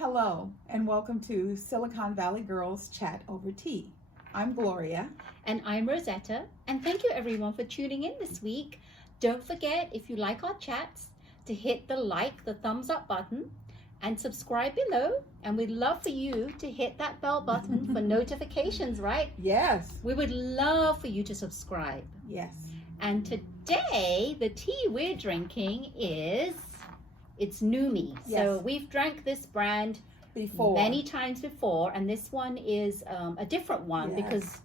Hello, and welcome to Silicon Valley Girls Chat Over Tea. I'm Gloria. And I'm Rosetta. And thank you everyone for tuning in this week. Don't forget, if you like our chats, to hit the thumbs up button and subscribe below. And we'd love for you to hit that bell button for notifications, right? Yes. We would love for you to subscribe. Yes. And today, the tea we're drinking it's Numi. Yes. So we've drank this brand many times before, and this one is a different one because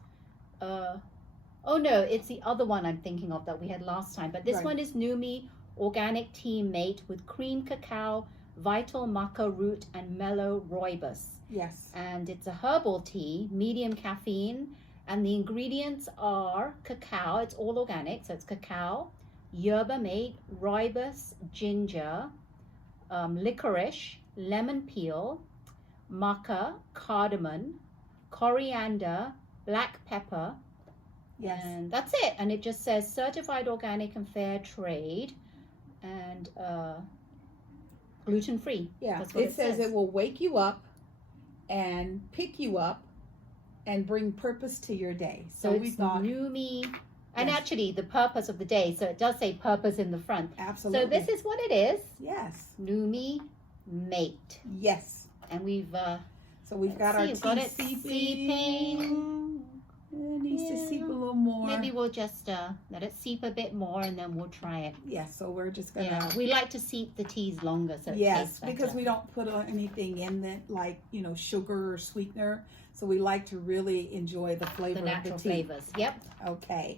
oh no, it's the other one I'm thinking of that we had last time, but this one is Numi organic tea made with cream cacao, vital maca root, and mellow rooibos. Yes. And it's a herbal tea, medium caffeine, and the ingredients are cacao. It's all organic, so it's cacao, yerba mate, rooibos, ginger, licorice, lemon peel, maca, cardamom, coriander, black pepper. Yes. And that's it. And it just says certified organic and fair trade and gluten free. Yeah. That's what it says it will wake you up and pick you up and bring purpose to your day. So we thought Numi. And actually, the purpose of the day, so it does say purpose in the front. Absolutely. So this is what it is. Yes. Numi mate. Yes. And we've got our tea seeping. It needs to seep a little more. Maybe we'll just let it seep a bit more and then we'll try it. Yes, so we're just gonna. Yeah, we like to seep the teas longer, so it tastes better. Because we don't put anything in it like sugar or sweetener. So we like to really enjoy the flavor the natural of the tea. flavors. Yep. Okay.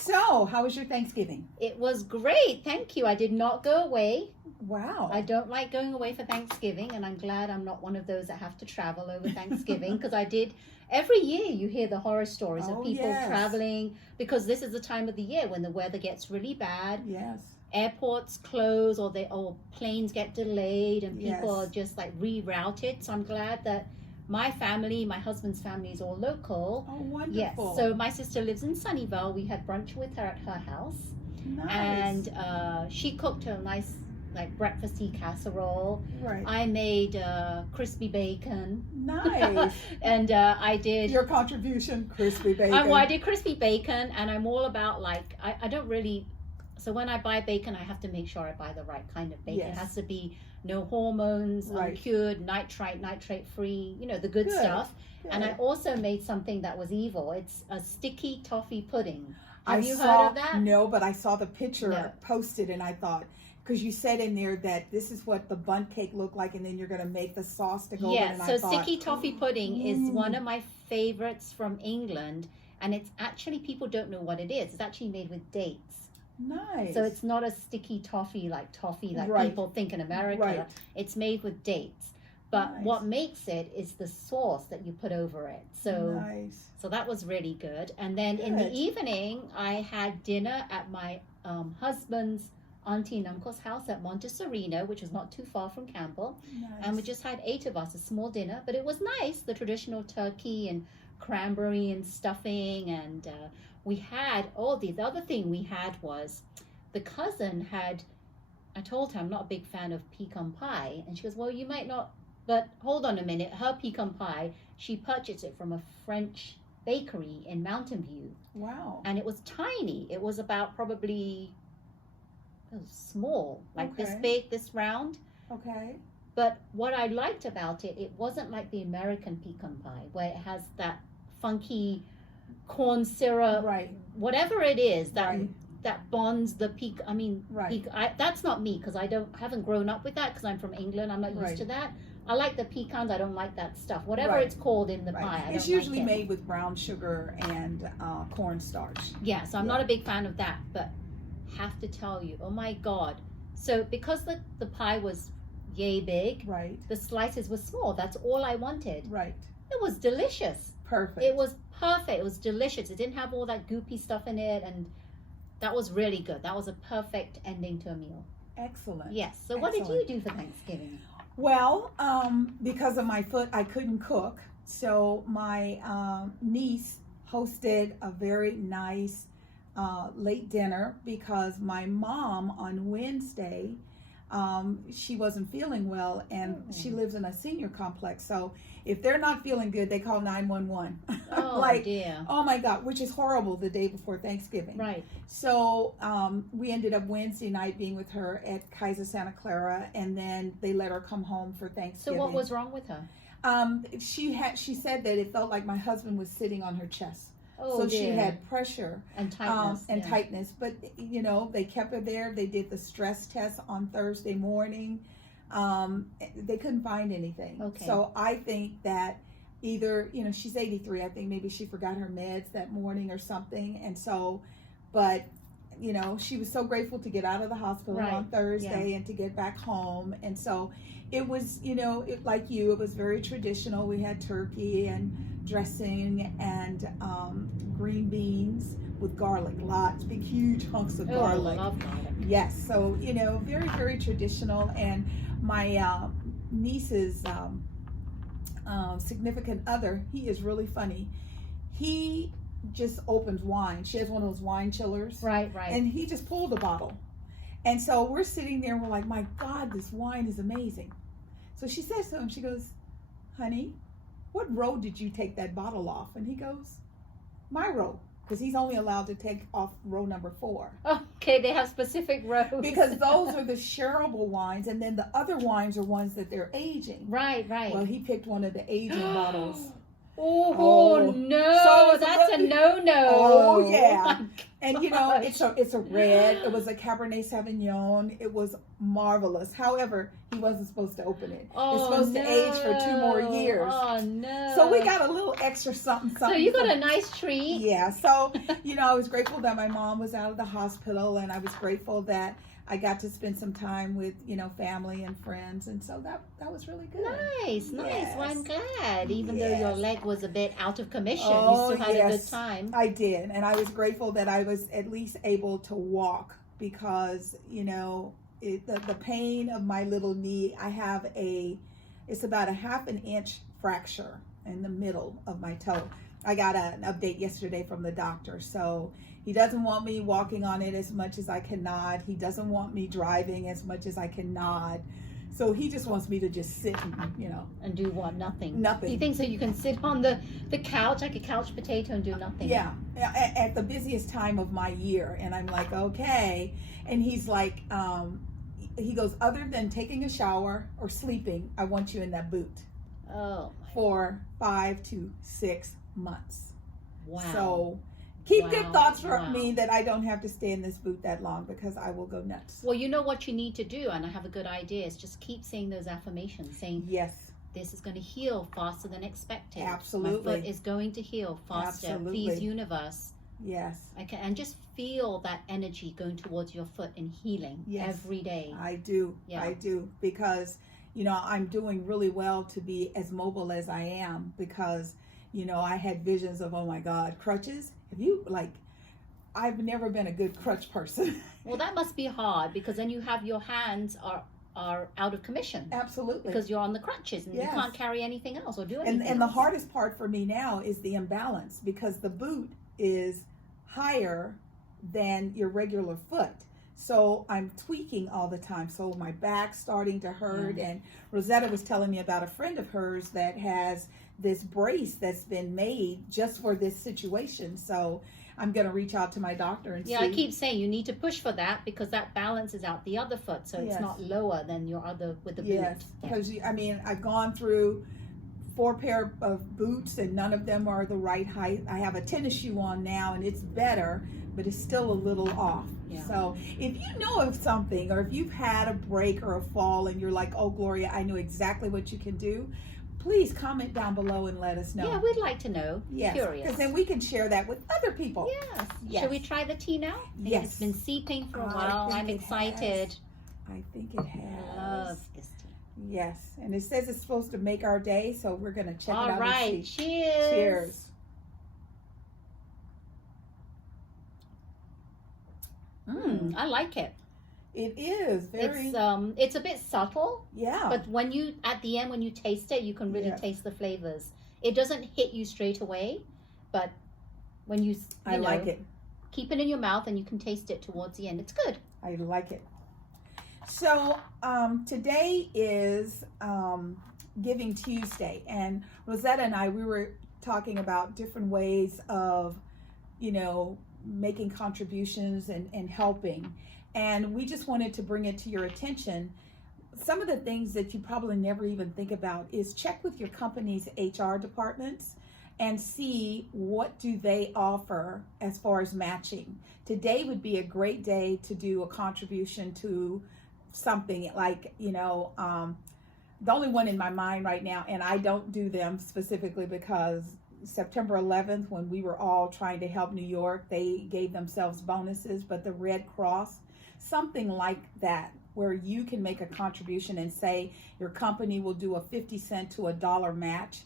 So, how was your Thanksgiving? It was great. Thank you. I did not go away. Wow. I don't like going away for Thanksgiving, and I'm glad I'm not one of those that have to travel over Thanksgiving because I did. Every year you hear the horror stories of people traveling because this is the time of the year when the weather gets really bad. Yes. Airports close or planes get delayed and people are just like rerouted. So I'm glad that my family, my husband's family is all local. Oh, wonderful. Yes. So my sister lives in Sunnyvale. We had brunch with her at her house. Nice. And she cooked a nice breakfasty casserole. Right. I made crispy bacon. Nice. And I did your contribution, crispy bacon. I did crispy bacon, and I'm all about I don't really. So when I buy bacon, I have to make sure I buy the right kind of bacon. It has to be no hormones, uncured, nitrate free, the good stuff. Good. And I also made something that was evil. It's a sticky toffee pudding. Have you heard of that? No, but I saw the picture posted and I thought, because you said in there that this is what the bundt cake looked like and then you're going to make the sauce to go with it. Yeah, so sticky toffee pudding is one of my favorites from England. And it's actually, people don't know what it is. It's actually made with dates. Nice. So it's not a sticky toffee like people think in America. Right. It's made with dates. But what makes it is the sauce that you put over it. So so that was really good. And then in the evening, I had dinner at my husband's auntie and uncle's house at Montessorino, which is not too far from Campbell. And we just had 8 of us, a small dinner. But it was nice, the traditional turkey and cranberry and stuffing, and we had the other thing we had was the cousin had, I told her I'm not a big fan of pecan pie, and she goes, well, you might not, but hold on a minute, her pecan pie, she purchased it from a French bakery in Mountain View. Wow. And it was tiny. It was about probably, it was small, like this big, this round. Okay. But what I liked about it, it wasn't like the American pecan pie where it has that funky corn syrup, whatever it is that bonds the pecan. I mean, that's not me because I haven't grown up with that because I'm from England. I'm not used to that. I like the pecans. I don't like that stuff. Whatever it's called in the pie, I it's don't usually like it. made with brown sugar and cornstarch. Yeah, so I'm not a big fan of that. But have to tell you, oh my God! So because the pie was yay big, the slices were small. That's all I wanted. Right. It was delicious. Perfect. It was perfect. It was delicious. It didn't have all that goopy stuff in it, and that was really good. That was a perfect ending to a meal. Excellent. Yes. So what did you do for Thanksgiving? Well, because of my foot, I couldn't cook. So my niece hosted a very nice late dinner because my mom on Wednesday she wasn't feeling well, and she lives in a senior complex. So if they're not feeling good, they call 911. Oh, like, dear. oh my God, which is horrible the day before Thanksgiving. Right. So we ended up Wednesday night being with her at Kaiser Santa Clara, and then they let her come home for Thanksgiving. So what was wrong with her? She said that it felt like my husband was sitting on her chest. Oh, so dear. she had pressure and tightness. tightness. But you know, they kept her there. They did the stress test on Thursday morning. They couldn't find anything. Okay. So I think that either, you know, she's 83. I think maybe she forgot her meds that morning or something. And so, but you know, she was so grateful to get out of the hospital on Thursday and to get back home. And so it was, you know, like you, it was very traditional. We had turkey and dressing and green beans with garlic, lots, big huge hunks of garlic. I love garlic. Yes, so you know, very, very traditional. And my niece's significant other, he is really funny. He just opens wine. She has one of those wine chillers. Right. And he just pulled a bottle. And so we're sitting there and we're like, my God, this wine is amazing. So she says to him, she goes, honey, what row did you take that bottle off? And he goes, my row. Because he's only allowed to take off row number 4. Okay, they have specific rows. Because those are the shareable wines, and then the other wines are ones that they're aging. Right. Well, he picked one of the aging bottles. Oh no! So that's a no-no. Oh yeah. Oh, and you know, it's a red. It was a Cabernet Sauvignon. It was marvelous. However, he wasn't supposed to open it. It's supposed to age for 2 more years. Oh no! So we got a little extra something. So you got a nice treat. Yeah. So you know, I was grateful that my mom was out of the hospital, and I was grateful that I got to spend some time with, you know, family and friends, and so that was really good. Nice. Yes. Well, I'm glad. Even though Yes. your leg was a bit out of commission, Oh, you still had a yes. good time. I did, and I was grateful that I was at least able to walk because, you know, the pain of my little knee, I have it's about a 1/2 inch fracture in the middle of my toe. I got an update yesterday from the doctor, so he doesn't want me walking on it as much as I cannot. He doesn't want me driving as much as I cannot. So he just wants me to just sit and, you know. And do what? Nothing. Nothing. He thinks that you can sit on the couch like a couch potato and do nothing. Yeah, at the busiest time of my year. And I'm like, okay. And he's like, he goes, other than taking a shower or sleeping, I want you in that boot. Oh. For 5 to 6 months. Wow. So keep good thoughts from Wow. me that I don't have to stay in this boot that long because I will go nuts. Well, you know what you need to do, and I have a good idea, is just keep saying those affirmations, saying, yes, this is going to heal faster than expected. Absolutely. My foot is going to heal faster. Absolutely. Please, universe. yes, Okay, and just feel that energy going towards your foot and healing every day. I do. Yeah. I do, because you know, I'm doing really well to be as mobile as I am, because you know, I had visions of, oh my God, crutches. Have you, like, I've never been a good crutch person. Well, that must be hard, because then you have your hands are out of commission. Absolutely. Because you're on the crutches and you can't carry anything else or do anything And the else. hardest part for me now is the imbalance, because the boot is higher than your regular foot. So I'm tweaking all the time. So my back's starting to hurt. Yeah. And Rosetta was telling me about a friend of hers that has this brace that's been made just for this situation. So I'm going to reach out to my doctor and see. I keep saying you need to push for that, because that balances out the other foot, so it's not lower than your other with the boot. Yes, because I mean, I've gone through 4 pair of boots and none of them are the right height. I have a tennis shoe on now and it's better, but it's still a little off. Yeah. So if you know of something, or if you've had a break or a fall and you're like, oh Gloria, I know exactly what you can do, please comment down below and let us know. Yeah, we'd like to know. Yes, Curious. because then we can share that with other people. Yes. Should we try the tea now? I think Yes. It's been seeping for a I while. think I'm it excited. has. I think it has. I love this tea. Yes, and it says it's supposed to make our day, so we're going to check it out. All right. And see. Cheers. Cheers. I like it. It is very. It's a bit subtle, Yeah. but when you at the end when you taste it, you can really taste the flavors. It doesn't hit you straight away, but when you I like it. keep it in your mouth and you can taste it towards the end. It's good. I like it. So today is Giving Tuesday, and Rosetta and we were talking about different ways of, making contributions and helping. And we just wanted to bring it to your attention. Some of the things that you probably never even think about is check with your company's HR departments and see what do they offer as far as matching. Today would be a great day to do a contribution to something like, the only one in my mind right now, and I don't do them specifically because September 11th, when we were all trying to help New York, they gave themselves bonuses, but the Red Cross, something like that, where you can make a contribution and say your company will do a 50 cent to $1 match.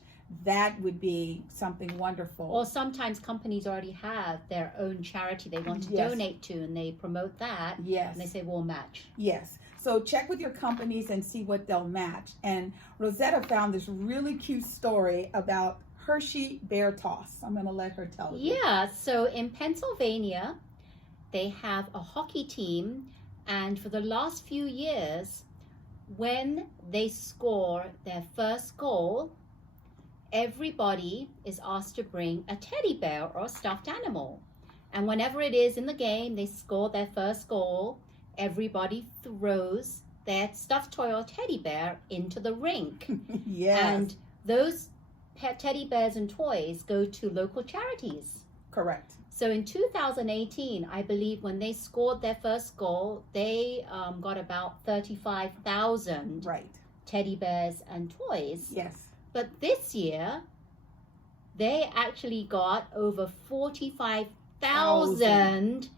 That would be something wonderful. Or sometimes companies already have their own charity they want to donate to, and they promote that. Yes. And they say, we'll match. Yes. So check with your companies and see what they'll match. And Rosetta found this really cute story about Hershey Bear toss. I'm going to let her tell you. Yeah. So in Pennsylvania, they have a hockey team. And for the last few years, when they score their first goal, everybody is asked to bring a teddy bear or a stuffed animal. And whenever it is in the game, they score their first goal, everybody throws their stuffed toy or teddy bear into the rink. Yes. And those teddy bears and toys go to local charities. Correct. So in 2018, I believe when they scored their first goal, they got about 35,000 teddy bears and toys. Yes. But this year, they actually got over 45,000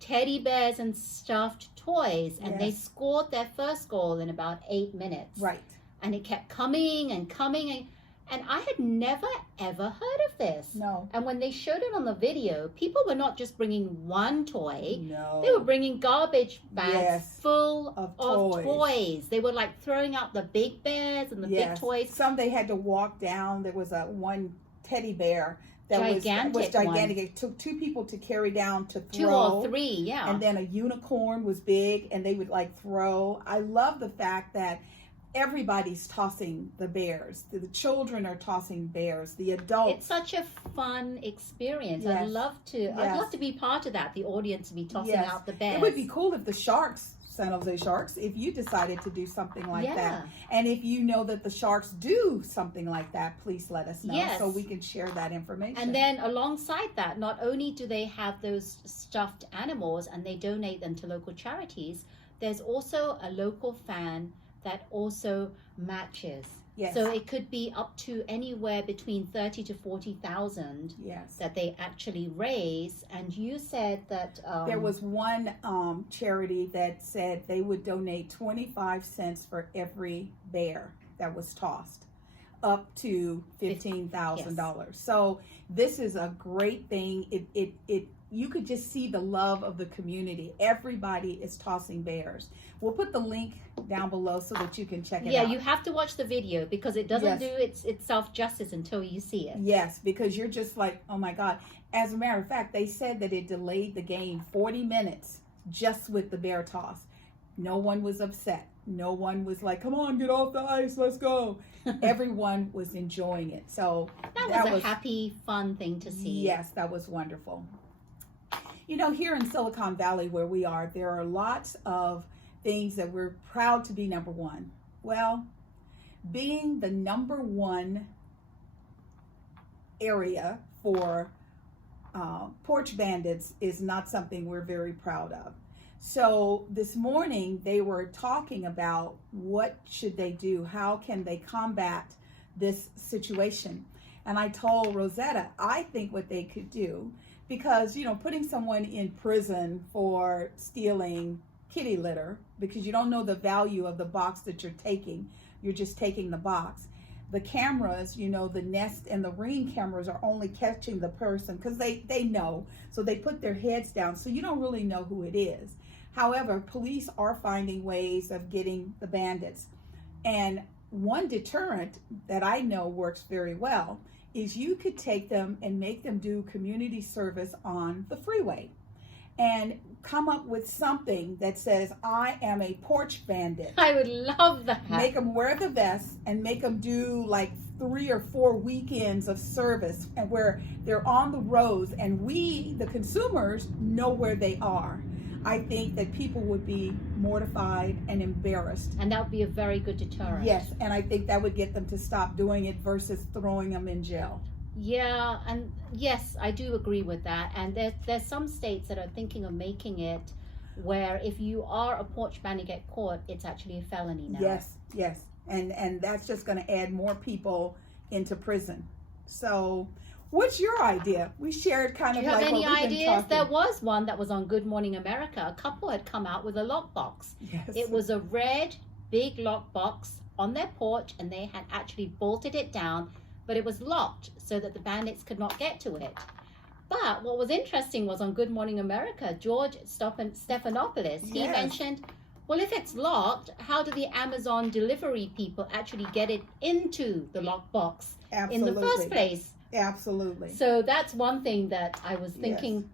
teddy bears and stuffed toys. And they scored their first goal in about 8 minutes. Right. And it kept coming and coming. And I had never, ever heard of this. No. And when they showed it on the video, people were not just bringing one toy. No. They were bringing garbage bags full of toys. They were like throwing out the big bears and the big toys. Some they had to walk down. There was one teddy bear that was gigantic. It took 2 people to carry down to throw. 2 or 3, yeah. And then a unicorn was big, and they would throw. I love the fact that everybody's tossing the bears. The children are tossing bears. The adults. It's such a fun experience. Yes. I'd love to be part of that. The audience to be tossing out the bears. It would be cool if the Sharks, San Jose Sharks, if you decided to do something like that. And if you know that the Sharks do something like that, please let us know so we can share that information. And then alongside that, not only do they have those stuffed animals and they donate them to local charities, there's also a local fan that also matches. Yes. So it could be up to anywhere between 30 to 40,000 that they actually raise. And you said that there was one charity that said they would donate 25 cents for every bear that was tossed, up to $15,000. So this is a great thing. It you could just see the love of the community. Everybody is tossing bears. We'll put the link down below so that you can check it out. Yeah, you have to watch the video because it doesn't do itself justice until you see it. Yes, because you're just like, oh my God. As a matter of fact, they said that it delayed the game 40 minutes just with the bear toss. No one was upset. No one was like, come on, get off the ice, let's go. Everyone was enjoying it. So that was a happy, fun thing to see. Yes, that was wonderful. Here in Silicon Valley where we are, there are lots of things that we're proud to be number one. Well, being the number one area for porch bandits is not something we're very proud of. So this morning they were talking about what should they do? How can they combat this situation? And I told Rosetta, I think what they could do, because, putting someone in prison for stealing kitty litter, because you don't know the value of the box that you're taking, you're just taking the box. The cameras, the Nest and the Ring cameras are only catching the person because they know. So they put their heads down, so you don't really know who it is. However, police are finding ways of getting the bandits. And one deterrent that I know works very well is you could take them and make them do community service on the freeway. and come up with something that says, I am a porch bandit. I would love that. Make them wear the vest and make them do like 3 or 4 weekends of service, and where they're on the roads and we, the consumers, know where they are. I think that people would be mortified and embarrassed. And that would be a very good deterrent. Yes, and I think that would get them to stop doing it versus throwing them in jail. Yeah, and yes, I do agree with that. And there's some states that are thinking of making it where if you are a porch bandit and get caught, it's actually a felony now. Yes. And that's just going to add more people into prison. So what's your idea? We shared kind of like what we've been talking. Do you have any ideas? There was one that was on Good Morning America. A couple had come out with a lockbox. Yes. It was a red, big lockbox on their porch, and they had actually bolted it down, but it was locked so that the bandits could not get to it. But what was interesting was on Good Morning America, George Stephanopoulos, he mentioned, well, if it's locked, how do the Amazon delivery people actually get it into the lockbox in the first place? Absolutely. So that's one thing that I was thinking,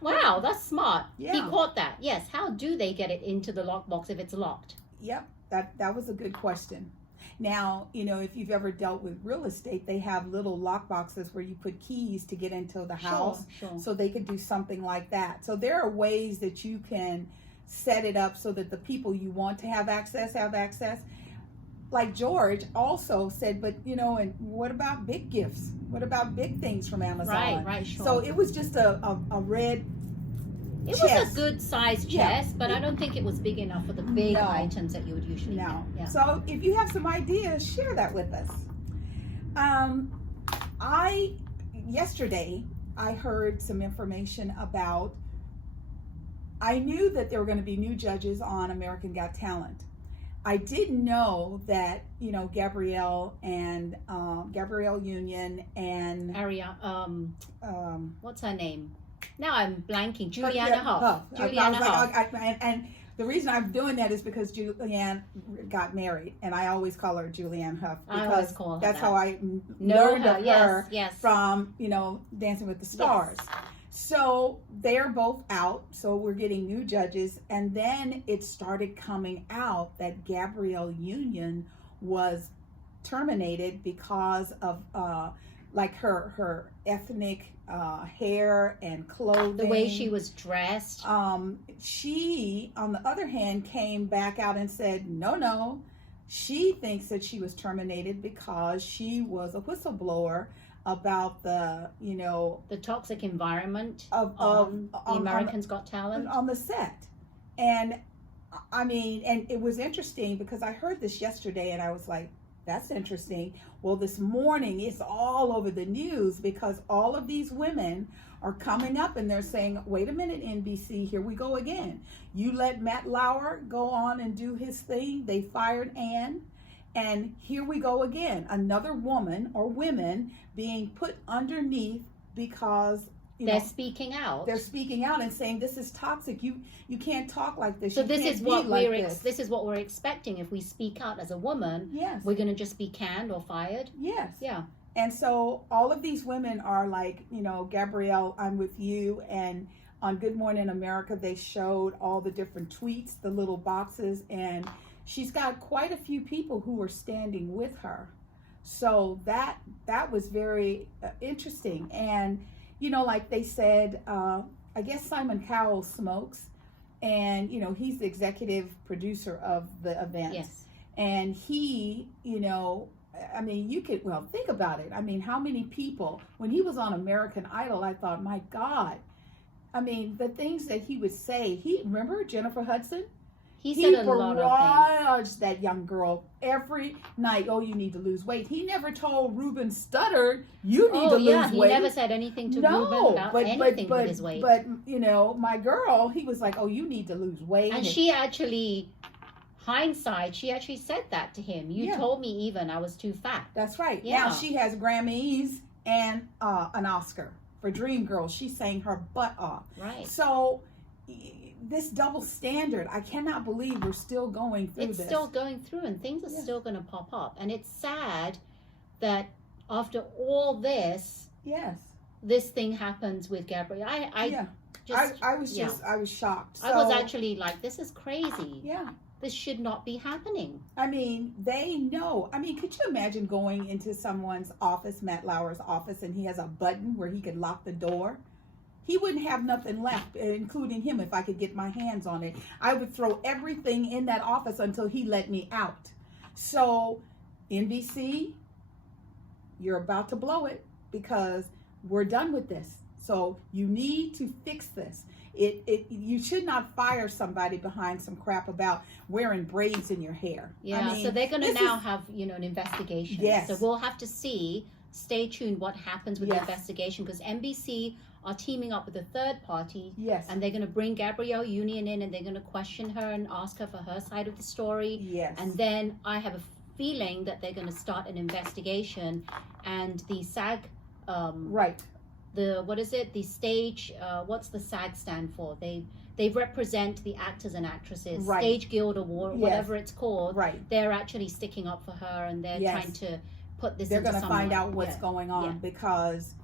wow, that's smart. Yeah. He caught that. Yes. How do they get it into the lockbox if it's locked? Yep. That was a good question. Now, if you've ever dealt with real estate, they have little lock boxes where you put keys to get into the house. Sure. So they could do something like that. So there are ways that you can set it up so that the people you want to have access. Like George also said, but and what about big gifts? What about big things from Amazon? Right, sure. So it was just a red It chest. was a good sized chest, but I don't think it was big enough for the big items that you would usually get. Yeah. So if you have some ideas, share that with us. Yesterday I heard some information about, I knew that there were going to be new judges on American Got Talent. I didn't know that, Gabrielle and Gabrielle Union and what's her name? Now I'm blanking. Juliana Huff. And the reason I'm doing that is because Julianne got married, and I always call her Julianne Huff because that's how I learned of her from Dancing with the Stars. Yes. So they're both out, so we're getting new judges, and then it started coming out that Gabrielle Union was terminated because of like her ethnic hair and clothing, the way she was dressed. She, on the other hand, came back out and said, no, she thinks that she was terminated because she was a whistleblower about the toxic environment of the Americans Got Talent on the set. And and it was interesting because I heard this yesterday and I was like, that's interesting. Well, this morning it's all over the news because all of these women are coming up and they're saying, wait a minute, NBC, here we go again. You let Matt Lauer go on and do his thing. They fired Ann. And here we go again. Another woman or women being put underneath because they're speaking out. They're speaking out and saying this is toxic. You can't talk like this. So this is what this is what we're expecting. If we speak out as a woman, we're going to just be canned or fired. Yes. Yeah. And so all of these women are like, Gabrielle, I'm with you. And on Good Morning America, they showed all the different tweets, the little boxes, and she's got quite a few people who are standing with her. So that was very interesting. And like they said, I guess Simon Cowell smokes, and he's the executive producer of the event. Yes. And he, you could think about it. How many people, when he was on American Idol, I thought, my God, the things that he would say. Remember Jennifer Hudson? He said a lot of things. That young girl every night. Oh, you need to lose weight. He never told Ruben Studdard, you need to lose weight. He never said anything to Ruben about anything with his weight. But, my girl, he was like, oh, you need to lose weight. And she actually, hindsight, she actually said that to him. You told me even I was too fat. That's right. Yeah. Now she has Grammys and an Oscar for Dreamgirls. She sang her butt off. Right. So this double standard, I cannot believe we're still going through this. It's still going through, and things are still going to pop up. And it's sad that after all this, this thing happens with Gabrielle. I was shocked. So, I was actually like, this is crazy. Yeah. This should not be happening. I mean, they know. I mean, could you imagine going into someone's office, Matt Lauer's office, and he has a button where he could lock the door? He wouldn't have nothing left, including him, if I could get my hands on it. I would throw everything in that office until he let me out. So, NBC, you're about to blow it because we're done with this. So you need to fix this. You should not fire somebody behind some crap about wearing braids in your hair. Yeah, I mean, so they're going to now have, an investigation. Yes. So we'll have to see, stay tuned what happens with the investigation, because NBC are teaming up with a third party. Yes. And they're going to bring Gabrielle Union in, and they're going to question her and ask her for her side of the story. Yes. And then I have a feeling that they're going to start an investigation, and the SAG... right. The stage, what's the SAG stand for? They represent the actors and actresses, right. Stage Guild Award, whatever it's called. Right. They're actually sticking up for her, and they're trying to put this. They're going to find out what's going on because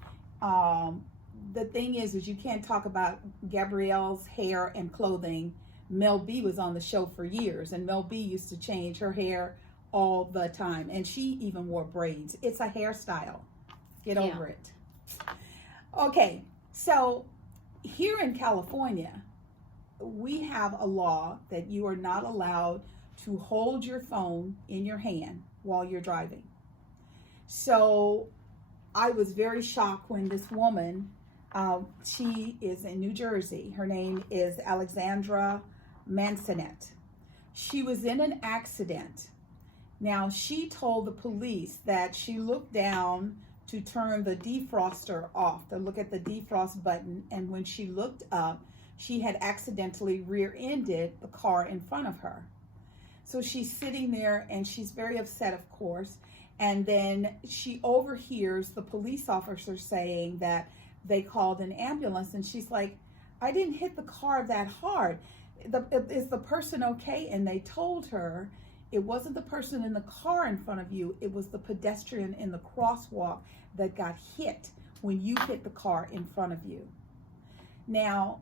the thing is you can't talk about Gabrielle's hair and clothing. Mel B was on the show for years, and Mel B used to change her hair all the time, and she even wore braids. It's a hairstyle. Get over it. Okay, so here in California, we have a law that you are not allowed to hold your phone in your hand while you're driving. So I was very shocked when this woman, she is in New Jersey. Her name is Alexandra Mansonet. She was in an accident. Now, she told the police that she looked down to turn the defroster off, to look at the defrost button, and when she looked up, she had accidentally rear-ended the car in front of her. So she's sitting there, and she's very upset, of course, and then she overhears the police officer saying that they called an ambulance, and she's like, I didn't hit the car that hard. Is the person okay? And they told her, it wasn't the person in the car in front of you, it was the pedestrian in the crosswalk that got hit when you hit the car in front of you. Now,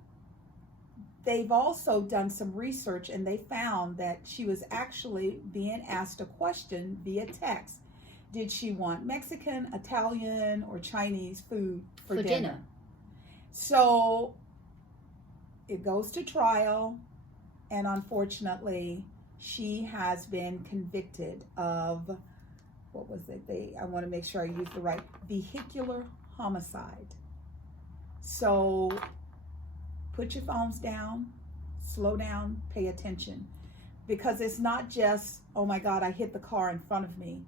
they've also done some research, and they found that she was actually being asked a question via text. Did she want Mexican, Italian, or Chinese food for dinner? So it goes to trial, and unfortunately, she has been convicted of, what was it? I want to make sure I use the right, vehicular homicide. So put your phones down, slow down, pay attention. Because it's not just, oh my God, I hit the car in front of me.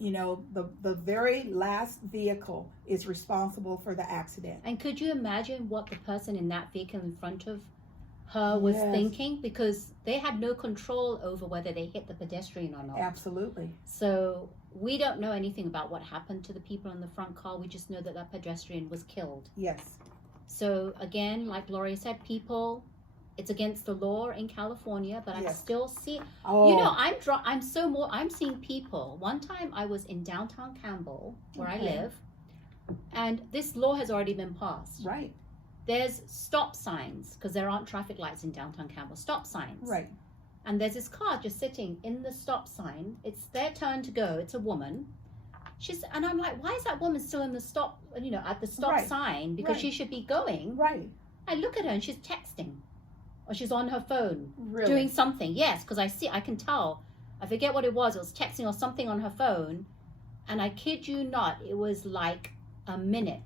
The very last vehicle is responsible for the accident. And could you imagine what the person in that vehicle in front of her was thinking? Because they had no control over whether they hit the pedestrian or not. Absolutely. So we don't know anything about what happened to the people in the front car. We just know that that pedestrian was killed. Yes. So again, like Gloria said, it's against the law in California, but I still see, I'm seeing people. One time I was in downtown Campbell, where I live, and this law has already been passed. Right. There's stop signs, because there aren't traffic lights in downtown Campbell, stop signs. Right. And there's this car just sitting in the stop sign. It's their turn to go. It's a woman. And I'm like, why is that woman still in the stop, at the stop sign? Because she should be going. Right. I look at her and she's texting. Or she's on her phone. Really? Doing something. Yes, because I can tell. I forget what it was. It was texting or something on her phone. And I kid you not, it was like a minute.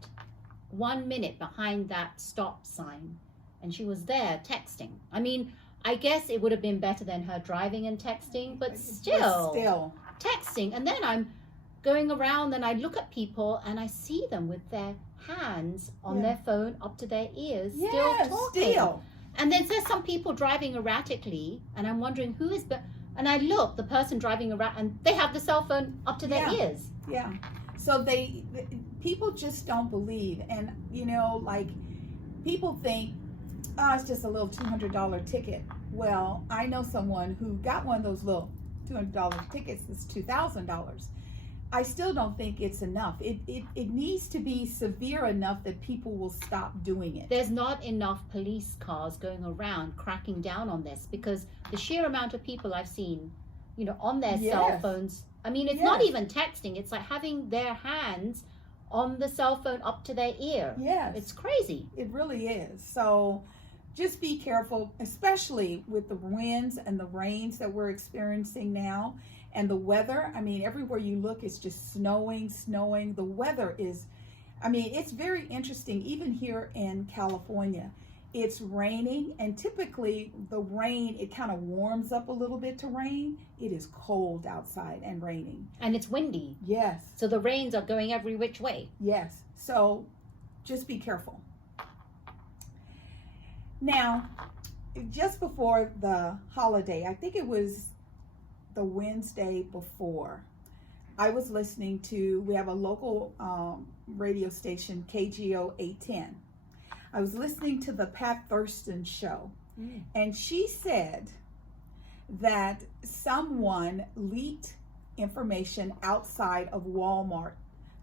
1 minute behind that stop sign. And she was there texting. I mean, I guess it would have been better than her driving and texting, but still texting. And then I'm going around and I look at people and I see them with their hands on their phone up to their ears, still talking. And then there's some people driving erratically, and I'm wondering who is. And I look, the person driving around, and they have the cell phone up to their ears. Yeah. So people just don't believe, and people think, oh, it's just a little $200 ticket. Well, I know someone who got one of those little $200 tickets. It's $2,000. I still don't think it's enough. It needs to be severe enough that people will stop doing it. There's not enough police cars going around cracking down on this, because the sheer amount of people I've seen, on their cell phones. I mean, it's not even texting. It's like having their hands on the cell phone up to their ear. Yes. It's crazy. It really is. So just be careful, especially with the winds and the rains that we're experiencing now. And the weather, I mean, everywhere you look, it's just snowing. The weather is, I mean, it's very interesting. Even here in California, it's raining, and typically the rain, it kind of warms up a little bit to rain. It is cold outside and raining. And it's windy. Yes. So the rains are going every which way. Yes. So just be careful. Now, just before the holiday, I think it was the Wednesday before, I was listening to, we have a local radio station, KGO 810. I was listening to the Pat Thurston show, and she said that someone leaked information outside of Walmart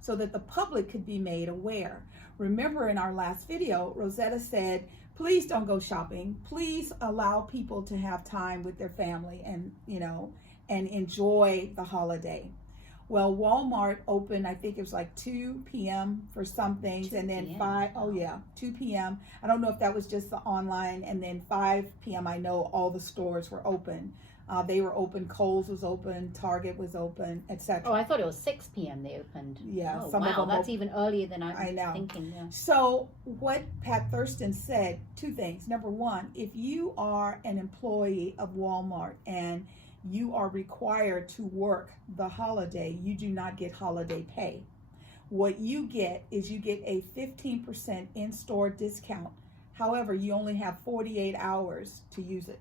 so that the public could be made aware. Remember, in our last video, Rosetta said, please don't go shopping. Please allow people to have time with their family and, and enjoy the holiday. Well, Walmart opened, I think it was like 2 p.m. for some things, and then 2 p.m. I don't know if that was just the online, and then 5 p.m. I know all the stores were open. They were open, Kohl's was open, Target was open, etc. Oh, I thought it was 6 p.m. they opened. Yeah. Oh, wow, that's even earlier than I was thinking. Yeah. So what Pat Thurston said, 2 things. Number one, if you are an employee of Walmart and you are required to work the holiday, you do not get holiday pay. What you get is you get a 15% in-store discount. However, you only have 48 hours to use it.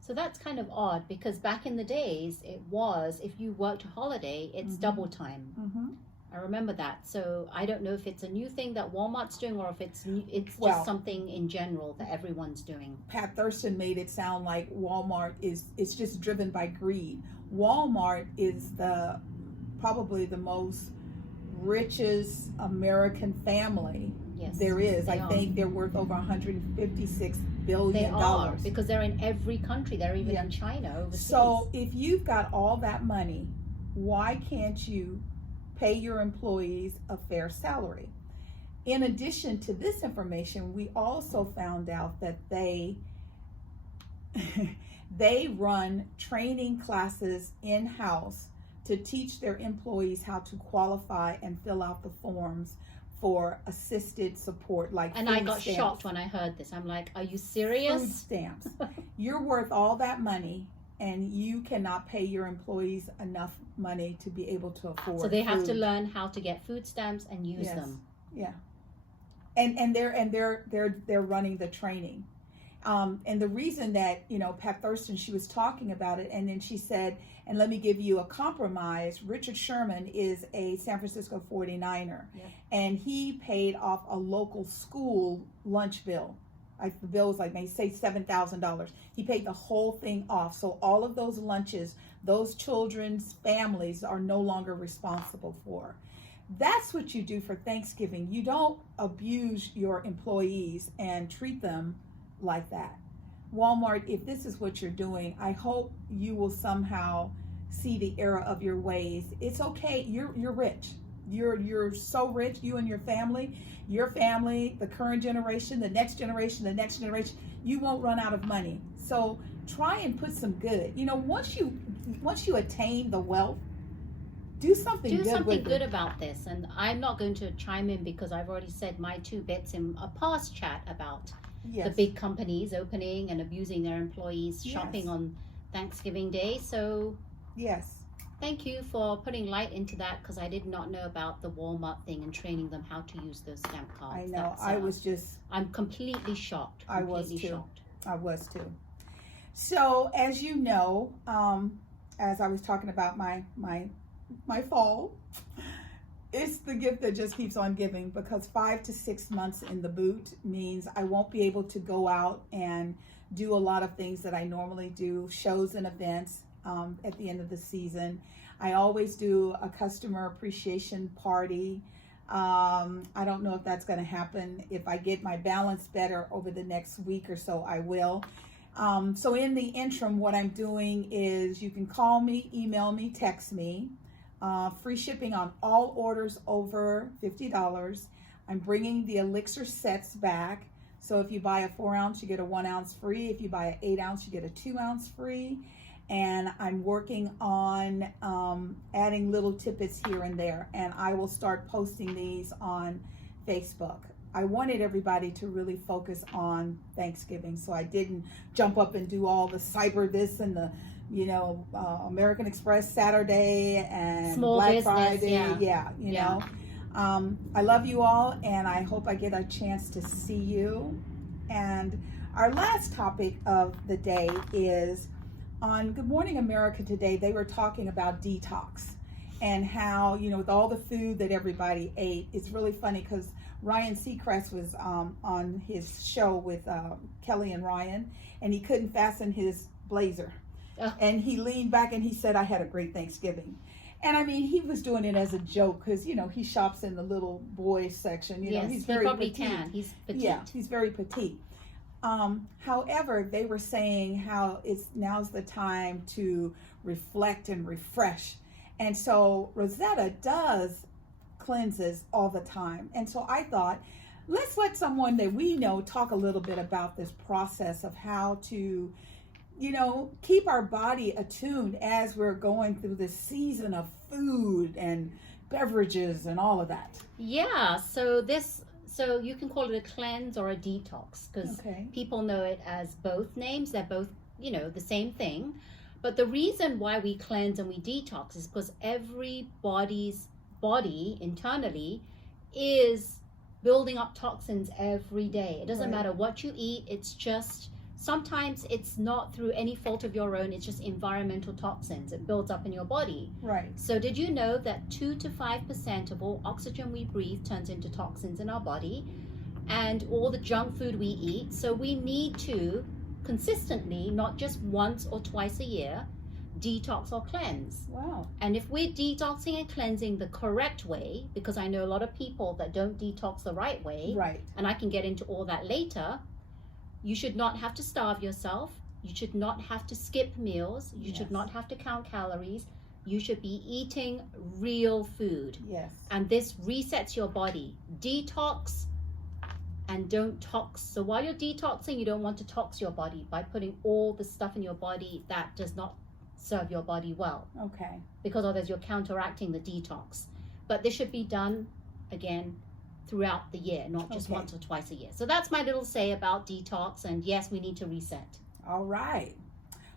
So that's kind of odd, because back in the days, it was, if you worked a holiday, it's double time. I remember that. So I don't know if it's a new thing that Walmart's doing, or if it's just something in general that everyone's doing. Pat Thurston made it sound like Walmart it's just driven by greed. Walmart is probably the most richest American family there is. I think they're worth over $156 billion. They are, because they're in every country. They're even in China, overseas. So if you've got all that money, why can't you pay your employees a fair salary? In addition to this information, we also found out that they run training classes in-house to teach their employees how to qualify and fill out the forms for assisted support, like and I got shocked when I heard this. I'm like, are you serious? Food stamps. You're worth all that money, and you cannot pay your employees enough money to be able to afford. So they have to learn how to get food stamps and use them. Yeah, and they're running the training, and the reason that Pat Thurston, she was talking about it, and then she said, and let me give you a compromise. Richard Sherman is a San Francisco 49er, and he paid off a local school lunch bill. The bill was like, maybe say $7,000. He paid the whole thing off. So all of those lunches, those children's families are no longer responsible for. That's what you do for Thanksgiving. You don't abuse your employees and treat them like that. Walmart, if this is what you're doing, I hope you will somehow see the error of your ways. It's okay. You're rich. You're so rich, you and your family, the current generation, the next generation, you won't run out of money. So try and put some good. Once you attain the wealth, do something good about this. And I'm not going to chime in because I've already said my 2 bits in a past chat about the big companies opening and abusing their employees shopping on Thanksgiving Day. So thank you for putting light into that, because I did not know about the Walmart thing and training them how to use those stamp cards. I know. I'm completely shocked. I was too. So as you know, as I was talking about my fall, it's the gift that just keeps on giving, because 5 to 6 months in the boot means I won't be able to go out and do a lot of things that I normally do, shows and events at the end of the season. I always do a customer appreciation party. I don't know if that's going to happen. If I get my balance better over the next week or so, I will. So in the interim, what I'm doing is you can call me, email me, text me. Free shipping on all orders over $50. I'm bringing the elixir sets back. So if you buy a 4 ounce, you get a 1 ounce free. If you buy an 8 ounce, you get a 2 ounce free. And I'm working on adding little tidbits here and there. And I will start posting these on Facebook. I wanted everybody to really focus on Thanksgiving, so I didn't jump up and do all the cyber this and the, American Express Saturday and Small Black business, Friday. yeah. You know. I love you all, and I hope I get a chance to see you. And our last topic of the day is on Good Morning America today. They were talking about detox and how, with all the food that everybody ate. It's really funny because Ryan Seacrest was on his show with Kelly and Ryan, and he couldn't fasten his blazer. Oh. And he leaned back and he said, "I had a great Thanksgiving." And I mean, he was doing it as a joke because, he shops in the little boy section. Yes, he's very probably petite. can. He's petite. Yeah, he's very petite. However, they were saying how now's the time to reflect and refresh. And so Rosetta does cleanses all the time. And so I thought, let's let someone that we know talk a little bit about this process of how to, keep our body attuned as we're going through this season of food and beverages and all of that. Yeah, so you can call it a cleanse or a detox because people know it as both names. They're both, the same thing. But the reason why we cleanse and we detox is because everybody's body internally is building up toxins every day. It doesn't matter what you eat. It's just, sometimes it's not through any fault of your own. It's just environmental toxins. It builds up in your body. Right. So did you know that 2 to 5% of all oxygen we breathe turns into toxins in our body, and all the junk food we eat? So we need to consistently, not just once or twice a year, detox or cleanse. Wow. And if we're detoxing and cleansing the correct way, because I know a lot of people that don't detox the right way, right, and I can get into all that later, you should not have to starve yourself. You should not have to skip meals. You should not have to count calories. You should be eating real food. Yes. And this resets your body. Detox and don't tox. So while you're detoxing, you don't want to tox your body by putting all the stuff in your body that does not serve your body well. Okay. Because otherwise you're counteracting the detox. But this should be done, again, throughout the year, not just once or twice a year. So that's my little say about detox. And yes, we need to reset. All right.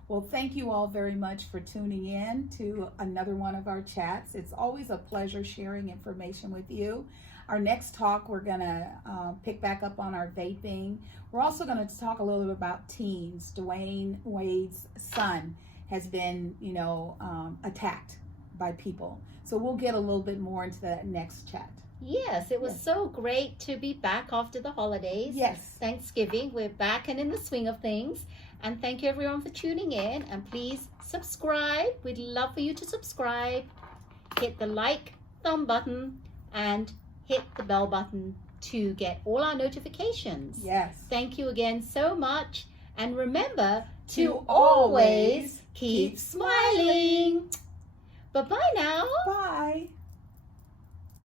Well, thank you all very much for tuning in to another one of our chats. It's always a pleasure sharing information with you. Our next talk, we're going to pick back up on our vaping. We're also going to talk a little bit about teens. Dwayne Wade's son has been, attacked by people. So we'll get a little bit more into that next chat. Yes, it was so great to be back after the holidays. Yes. Thanksgiving. We're back and in the swing of things. And thank you everyone for tuning in. And please subscribe. We'd love for you to subscribe. Hit the like, thumb button, and hit the bell button to get all our notifications. Yes. Thank you again so much. And remember to always keep smiling. Bye-bye now. Bye.